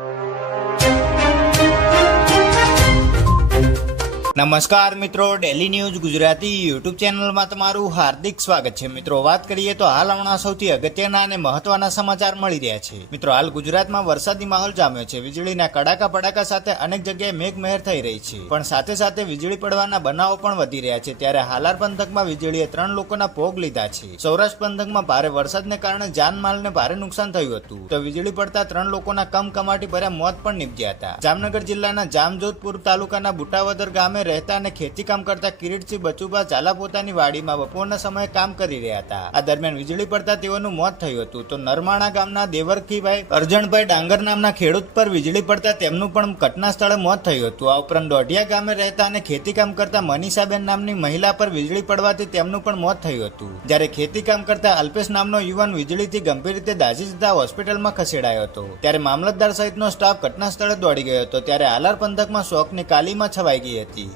you. નમસ્કાર મિત્રો daily news Gujarati YouTube ચેનલમાં તમારું હાર્દિક સ્વાગત છે. મિત્રો, વાત કરીએ તો હાલ હમણાં સૌથી અગત્યના અને મહત્વના સમાચાર મળી રહ્યા છે. મિત્રો, હાલ ગુજરાતમાં વરસાદી માહોલ જામ્યો છે. વીજળીના કડાકા પડાકા સાથે અનેક જગ્યાએ મેઘમહેર થઈ રહી છે. પણ સાથે સાથે વીજળી પડવાના બનાવો પણ વધી રહ્યા છે. ત્યારે હાલાર પંથકમાં વીજળીએ ત્રણ લોકોના ભોગ લીધા છે. સૌરાષ્ટ્ર પંથકમાં ભારે વરસાદને કારણે જાનમાલને ભારે નુકસાન થયું હતું. તો વીજળી પડતા ત્રણ લોકોના કમકમાટી ભર્યા મોત પણ નીપજ્યા હતા. જામનગર જિલ્લાના જામજોધપુર તાલુકાના બુટાવદર ગામે રહેતા અને ખેતીકામ કરતા કિરીટસિંહ બચુબા ઝાલા પોતાની વાડીમાં બપોરના સમયે કામ કરી રહ્યા હતા. આ દરમિયાન વીજળી પડતા તેઓનું મોત થયું હતું. તો નરમાણા ગામના દેવરખીભાઈ અરજણભાઈ ડાંગર નામના ખેડૂત પર વીજળી પડતા તેમનું પણ ઘટના સ્થળે મોત થયું હતું. આ ઉપરાંત દોઢિયા ગામે રહેતા અને ખેતીકામ કરતા મનીષાબેન નામની મહિલા પર વીજળી પડવાથી તેમનું પણ મોત થયું હતું. જ્યારે ખેતીકામ કરતા અલ્પેશ નામનો યુવાન વીજળીથી ગંભીર રીતે દાઝી જતા હોસ્પિટલમાં ખસેડાયો હતો. ત્યારે મામલતદાર સહિતનો સ્ટાફ ઘટના સ્થળે દોડી ગયો હતો. ત્યારે આલાર પંથકમાં શોકની કાલીમાં છવાઈ ગઈ હતી.